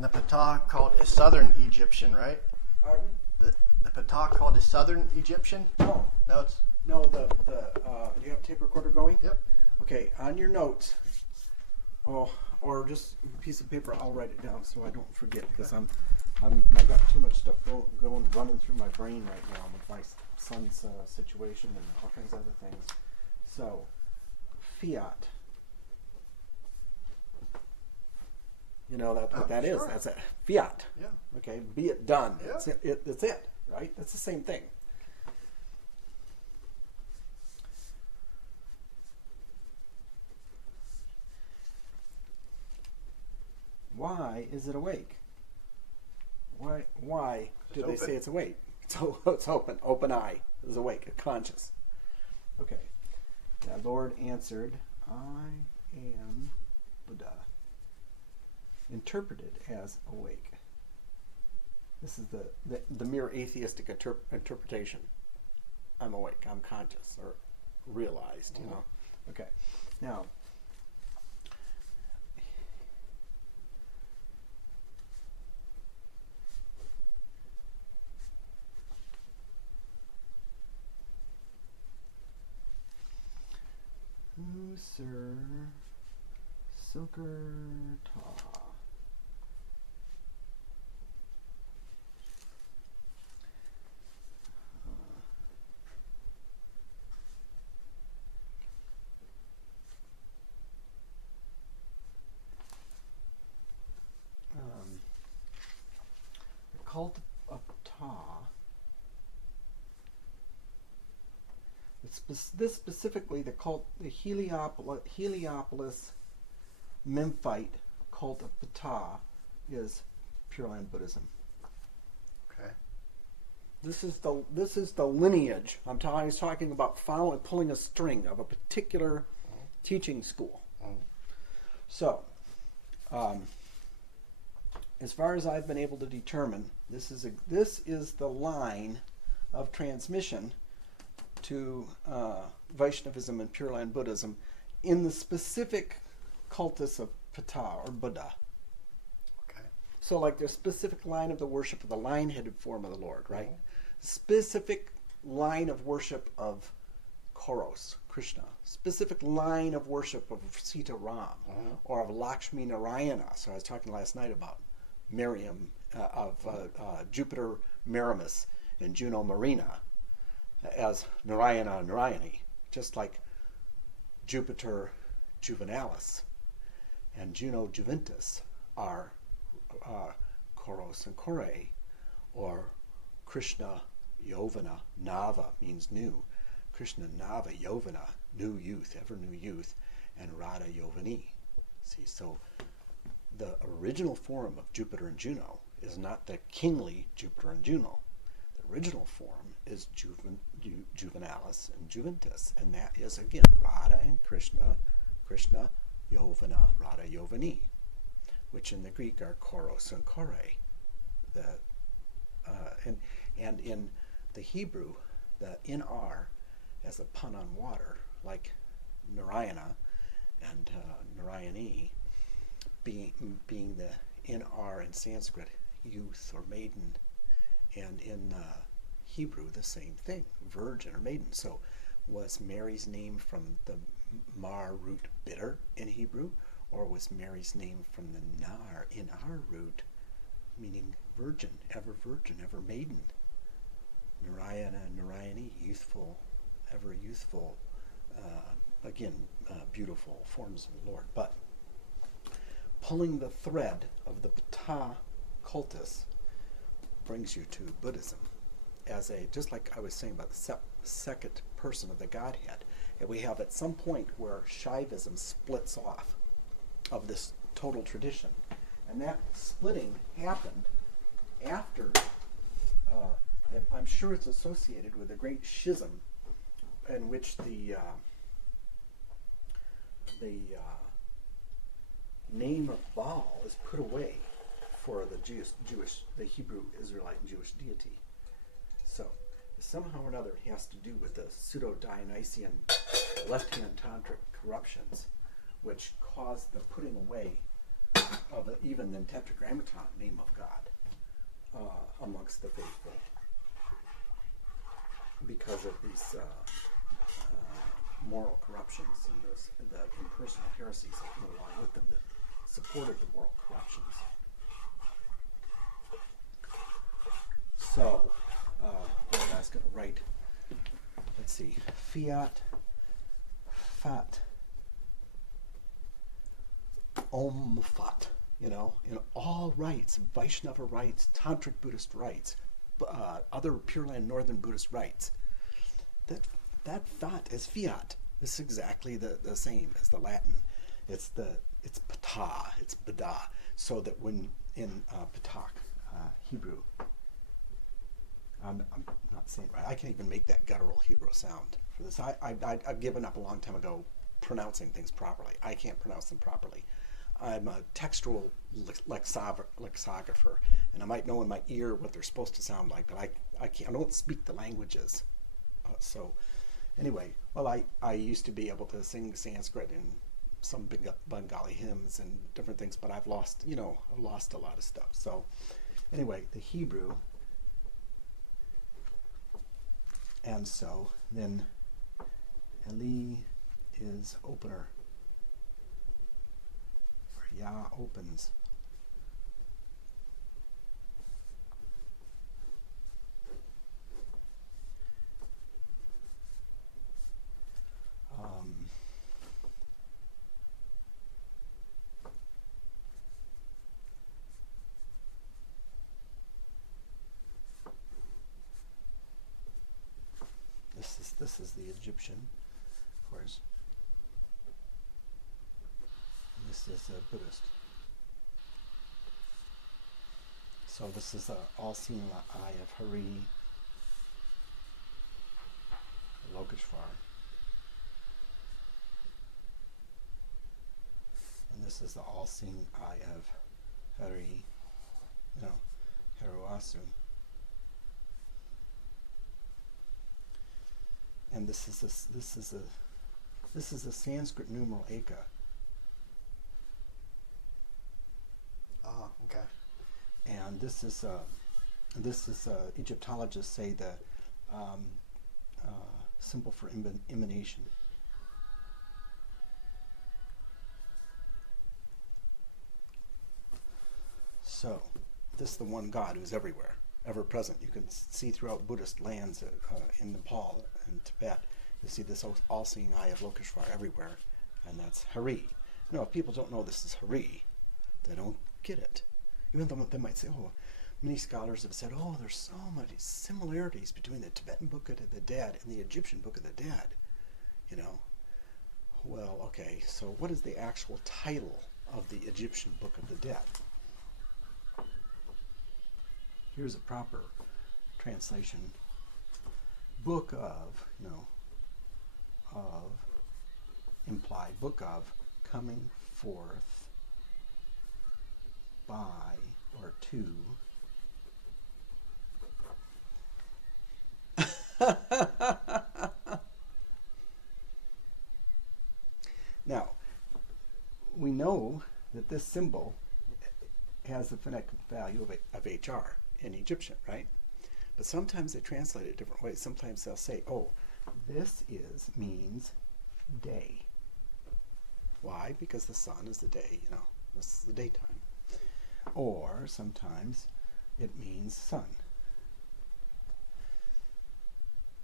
And the Ptah called is Southern Egyptian, right? Pardon? The Ptah called is Southern Egyptian? No. No, it's... No, do you have a tape recorder going? Yep. Okay, on your notes, or just a piece of paper, I'll write it down so I don't forget, because I've got too much stuff running through my brain right now with my son's situation and all kinds of other things. So, fiat. You know what that is? Sure. That's it. Fiat. Yeah. Okay, be it done. Yeah. That's it, right? That's the same thing. Why is it awake? Why do they say it's awake? So it's open. Open eye is awake, conscious. Okay. The Lord answered, I am Buddha. Interpreted as awake. This is the mere atheistic interpretation. I'm awake, I'm conscious, or realized, you know. Okay. Now, Sir Silker Ta. The cult of Ptah. This specifically, the cult, the Heliopolis Memphite cult of Ptah, is Pure Land Buddhism. Okay. This is the lineage. I was talking about pulling a string of a particular teaching school. So, as far as I've been able to determine, this is the line of transmission to Vaishnavism and Pure Land Buddhism in the specific cultus of Ptah or Buddha. Okay. So like there's specific line of the worship of the lion-headed form of the Lord, right? Specific line of worship of Koros, Krishna. Specific line of worship of Sita Ram or of Lakshmi Narayana. So I was talking last night about Miriam, of Jupiter Merimus and Juno Marina as Narayana Narayani, just like Jupiter Juvenalis and Juno Juventus are Koros and Kore, or Krishna Yovana. Nava means new. Krishna Nava Yovana, new youth, ever new youth, and Radha Yovani. See, so the original form of Jupiter and Juno is not the kingly Jupiter and Juno. The original form is Juvenalis and Juventus, and that is again Radha and Krishna, Krishna Yovana, Radha Yovani, which in the Greek are Koros and Kore. And in the Hebrew, the in-r as a pun on water, like Narayana and Narayani, being the in-r in Sanskrit, youth or maiden, and in Hebrew the same thing, virgin or maiden. So was Mary's name from the mar root bitter in Hebrew, or was Mary's name from the nar in our root, meaning virgin, ever maiden? Narayana and Narayani, youthful, ever youthful, beautiful forms of the Lord. But pulling the thread of the Ptah cultus brings you to Buddhism as just like I was saying about the second person of the Godhead. And we have at some point where Shaivism splits off of this total tradition. And that splitting happened after, and I'm sure it's associated with a great schism in which the name of Baal is put away for the Hebrew Israelite and Jewish deity. So somehow or another it has to do with the pseudo-Dionysian left-hand tantric corruptions, which caused the putting away of of even the tetragrammaton name of God amongst the faithful, because of these moral corruptions and the impersonal heresies that came along with them that supported the moral corruptions. So, what I was going to write, let's see, fiat, fat, om fat, all rites, Vaishnava rites, Tantric Buddhist rites, other Pure Land Northern Buddhist rites. That fat is fiat. It's exactly the same as the Latin. It's patah, it's bada. So that when in patak, Hebrew, I'm not saying it right. I can't even make that guttural Hebrew sound for this. I've given up a long time ago pronouncing things properly. I can't pronounce them properly. I'm a textual lexicographer, and I might know in my ear what they're supposed to sound like, but I don't speak the languages. So anyway, well, I used to be able to sing Sanskrit and some Bengali hymns and different things, but I've lost a lot of stuff. So anyway, the Hebrew, and so then Eli is opener, or Yah opens. This is the Egyptian, of course. And this is a Buddhist. So this is the all-seeing eye of Hari, Lokeshvar. And this is the all-seeing eye of Hari, Haruasu. And this is a Sanskrit numeral eka. Ah, okay. And this is Egyptologists say the symbol for emanation. So this is the one God who's everywhere, ever present. You can see throughout Buddhist lands in Nepal and Tibet. You see this all-seeing eye of Lokeshvar everywhere, and that's Hari. If people don't know this is Hari, they don't get it. Even though they might say, many scholars have said, there's so many similarities between the Tibetan Book of the Dead and the Egyptian Book of the Dead. Well, okay, so what is the actual title of the Egyptian Book of the Dead? Here's a proper translation. Book of, of, implied, book of, coming forth by or to Now, we know that this symbol has the phonetic value of HR in Egyptian, right? But sometimes they translate it different ways. Sometimes they'll say, this means day. Why? Because the sun is the day, this is the daytime. Or sometimes it means sun.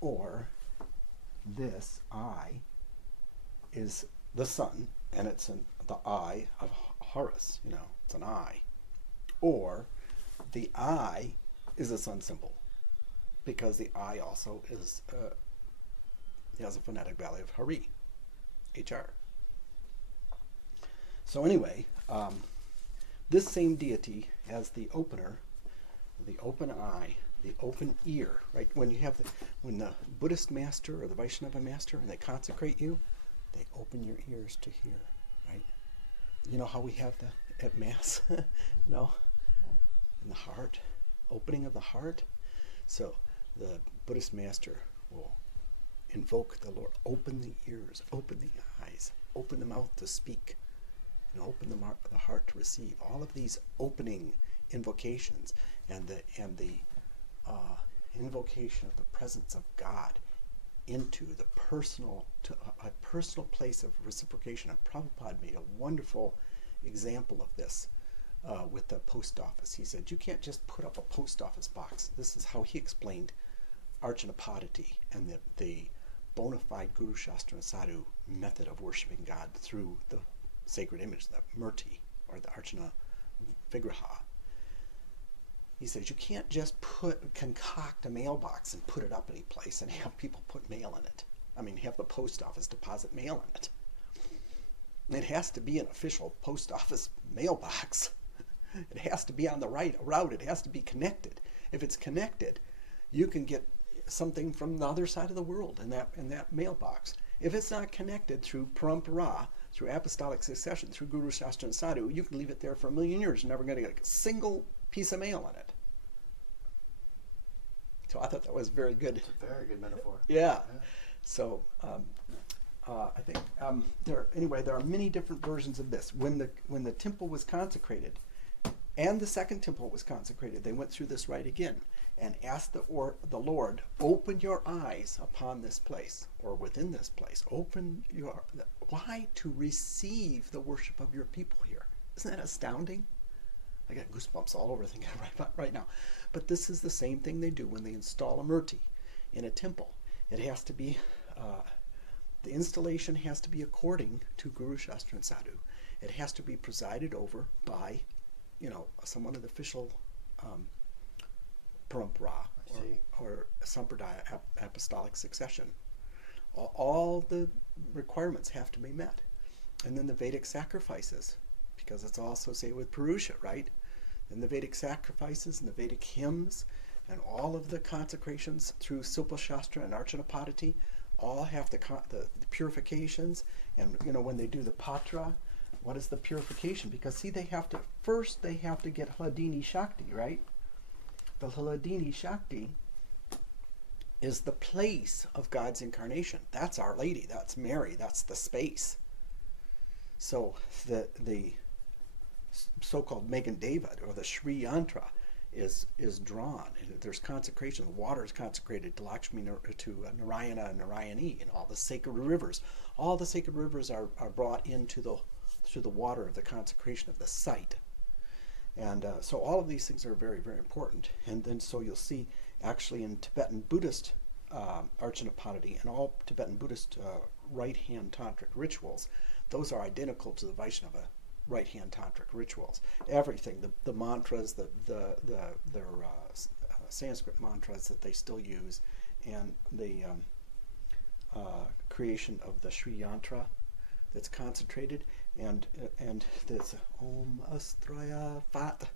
Or this eye is the sun, and it's the eye of Horus, it's an eye. Or the eye is a sun symbol, because the eye also is has a phonetic value of Hari, HR. So anyway, this same deity has the opener, the open eye, the open ear, right? When the Buddhist master or the Vaishnava master, and they consecrate you, they open your ears to hear, right? You know how we have at Mass, in the heart, opening of the heart. So the Buddhist master will invoke the Lord, open the ears, open the eyes, open the mouth to speak, and open the heart to receive. All of these opening invocations and the invocation of the presence of God into the personal, to a personal place of reciprocation. And Prabhupada made a wonderful example of this with the post office. He said, you can't just put up a post office box. This is how he explained Archana Paddhati and the bona fide Guru Shastra and Sadhu method of worshiping God through the sacred image, the murti, or the Archana Vigraha. He says, you can't just concoct a mailbox and put it up any place and have people put mail in it. I mean, have the post office deposit mail in it. It has to be an official post office mailbox. It has to be on the right route. It has to be connected. If it's connected, you can get something from the other side of the world in that mailbox. If it's not connected through parampara, through apostolic succession, through Guru Shastra and Sadhu, you can leave it there for a million years. You're never going to get a single piece of mail in it. So I thought that was very good. It's a very good metaphor. Yeah. So I think there are many different versions of this. When the temple was consecrated, and the second temple was consecrated, they went through this rite again and asked the Lord, open your eyes upon this place, or within this place. Why? To receive the worship of your people here. Isn't that astounding? I got goosebumps all over thinking right now. But this is the same thing they do when they install a murti in a temple. It has to be, the installation has to be according to Guru Shastra and Sadhu. It has to be presided over by, someone of the official parampara or sampradaya, apostolic succession. All the requirements have to be met. And then the Vedic sacrifices, because it's all associated with Purusha, right? And the Vedic sacrifices and the Vedic hymns and all of the consecrations through Silpa Shastra and Archana Paddhati all have the purifications. And, when they do the Patra, what is the purification? Because, see, they have to get Hladini Shakti, right? The Hladini Shakti is the place of God's incarnation. That's Our Lady. That's Mary. That's the space. So the so-called Megan David, or the Sri Yantra, is drawn. And there's consecration. The water is consecrated to Lakshmi, to Narayana and Narayani, and all the sacred rivers. All the sacred rivers are brought into through the water of the consecration of the site. And so all of these things are very, very important. And then so you'll see actually in Tibetan Buddhist Archana Paddhati and all Tibetan Buddhist right-hand tantric rituals, those are identical to the Vaishnava right-hand tantric rituals. Everything, the mantras, their Sanskrit mantras that they still use, and the creation of the Sri Yantra that's concentrated, and there's Om Astraya Fat,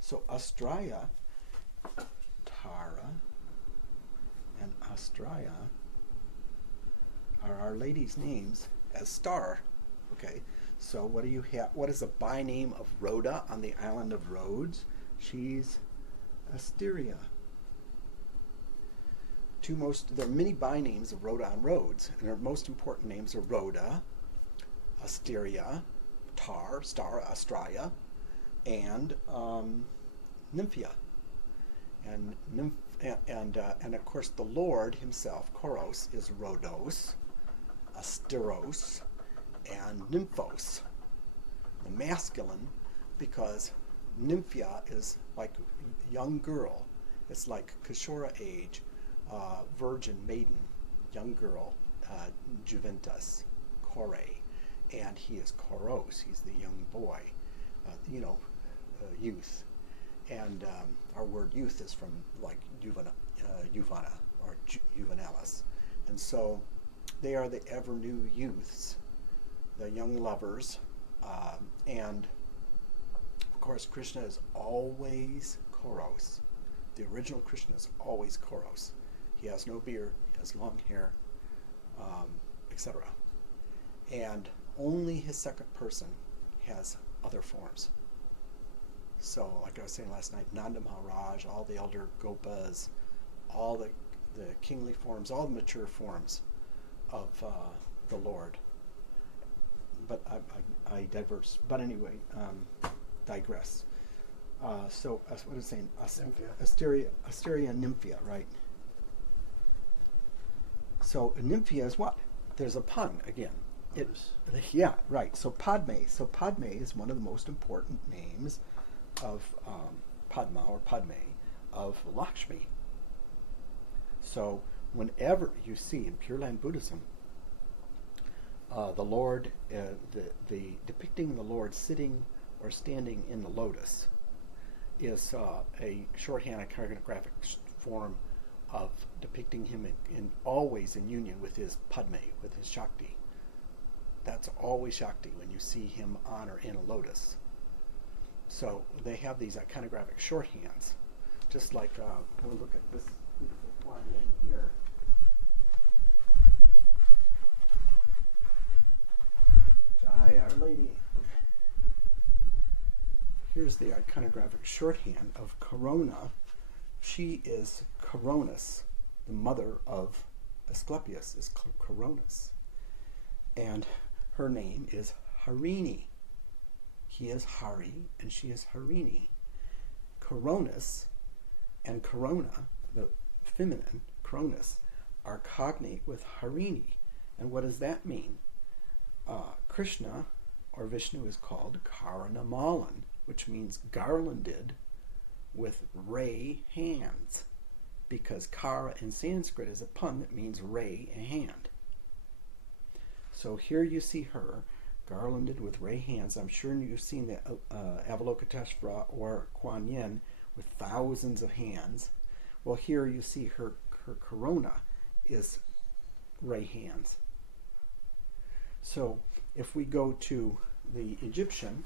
So Astraya, Tara, and Astraya are Our Lady's names as star. Okay, so what do you have? What is the by name of Rhoda on the island of Rhodes? She's Asteria. There are many by names of Rhoda on Rhodes, and her most important names are Rhoda, Asteria, Tar, Star, Astraya, and Nymphia. And of course the Lord himself, Koros, is Rhodos, Asteros, and Nymphos. The masculine, because Nymphia is like young girl. It's like Kishora age, virgin maiden, young girl, Juventus, Kore. And he is Koros, he's the young boy, youth. And our word youth is from like Juvana or Juvenalis. And so they are the ever new youths, the young lovers. And of course, Krishna is always Koros. The original Krishna is always Koros. He has no beard, he has long hair, etc. And only his second person has other forms. So, like I was saying last night, Nanda Maharaj, all the elder Gopas, all the kingly forms, all the mature forms of the Lord, but I diverse. But anyway, digress. So what is it saying? Asteria nymphia, right? So nymphia is what? There's a pun again. Yeah, right. So Padme. So Padme is one of the most important names of Padma or Padme of Lakshmi. So whenever you see in Pure Land Buddhism the Lord, the depicting the Lord sitting or standing in the lotus is a shorthand iconographic form of depicting him in always in union with his Padme, with his Shakti. That's always Shakti when you see him on or in a lotus. So they have these iconographic shorthands, just like we'll look at this beautiful one in here. Jai Our Lady. Here's the iconographic shorthand of Corona. She is Coronis, the mother of Asclepius, is Coronis. And her name is Harini. He is Hari and she is Harini. Coronis and Corona, the feminine, Cronus, are cognate with Harini. And what does that mean? Krishna, or Vishnu, is called Karanamalan, which means garlanded with ray hands, because Kara in Sanskrit is a pun that means ray, a hand. So here you see her garlanded with ray hands. I'm sure you've seen the Avalokiteshvara or Kuan Yin with thousands of hands. Well, here you see her corona is ray hands. So if we go to the Egyptian,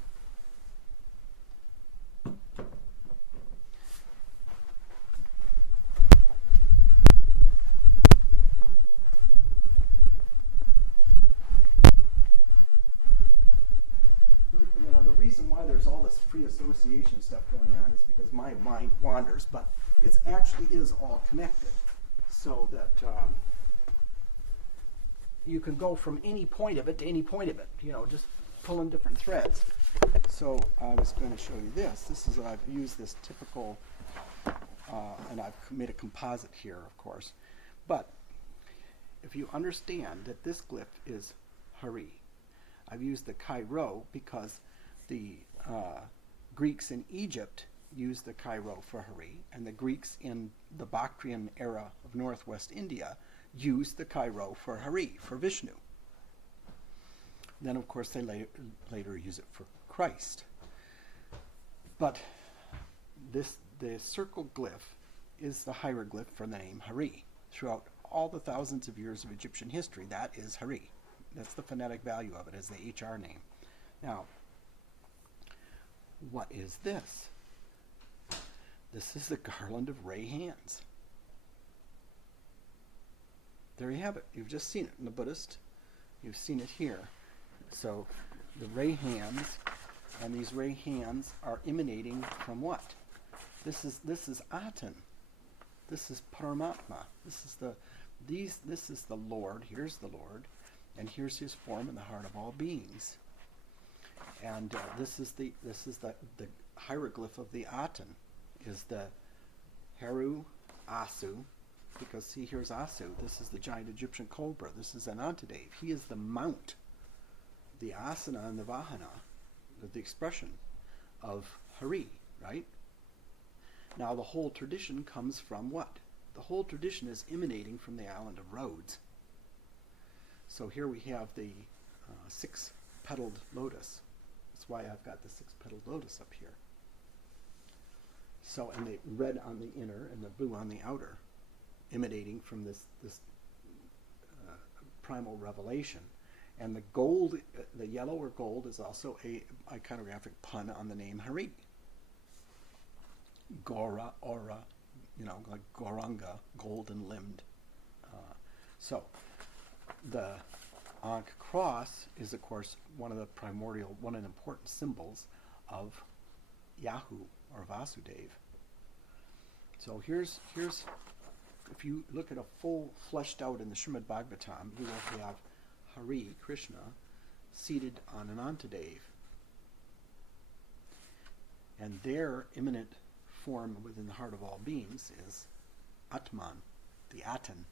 the reason why there's all this free association stuff going on is because my mind wanders, but it actually is all connected, so that you can go from any point of it to any point of it, just pulling different threads. So I was going to show you this. This is, I've used this typical, and I've made a composite here, of course. But if you understand that this glyph is Hari, I've used the Chi-Rho because the Greeks in Egypt used the Chi-Rho for Hari, and the Greeks in the Bactrian era of northwest India used the Chi-Rho for Hari, for Vishnu. Then, of course, they later use it for Christ. But the circle glyph is the hieroglyph for the name Hari. Throughout all the thousands of years of Egyptian history, that is Hari. That's the phonetic value of it as the HR name. Now, what is this? This is the garland of ray hands. There you have it. You've just seen it in the Buddhist. You've seen it here. So the ray hands, and these ray hands are emanating from what? This is Atan. This is Paramatma. This is the Lord. Here's the Lord, and here's his form in the heart of all beings. And this is the hieroglyph of the Atan, is the Heru Asu, because see, here's Asu. This is the giant Egyptian cobra. This is Anantadev. He is the mount, the asana and the vahana, the expression of Hari, right? Now the whole tradition comes from what? The whole tradition is emanating from the island of Rhodes. So here we have the six-petaled lotus. That's why I've got the six-petaled lotus up here. So, and the red on the inner and the blue on the outer, emanating from this primal revelation. And the gold, the yellow or gold, is also a iconographic pun on the name Hari. Gora, aura, like Goranga, golden limbed. So the Ankh cross is, of course, one of the important symbols of Yahu or Vasudev. So here's if you look at a full fleshed out in the Srimad Bhagavatam, you will have Hari, Krishna, seated on Anantadeva. And their immanent form within the heart of all beings is Atman, the Atan.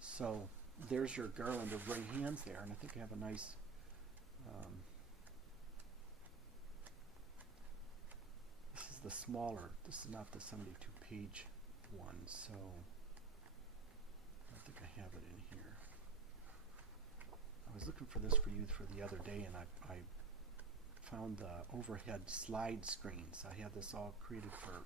So there's your garland of right hands there, and I think I have a nice this is the smaller, this is not the 72 page one, so I don't think I have it in here. I was looking for this for you for the other day, and I found the overhead slide screens. I had this all created for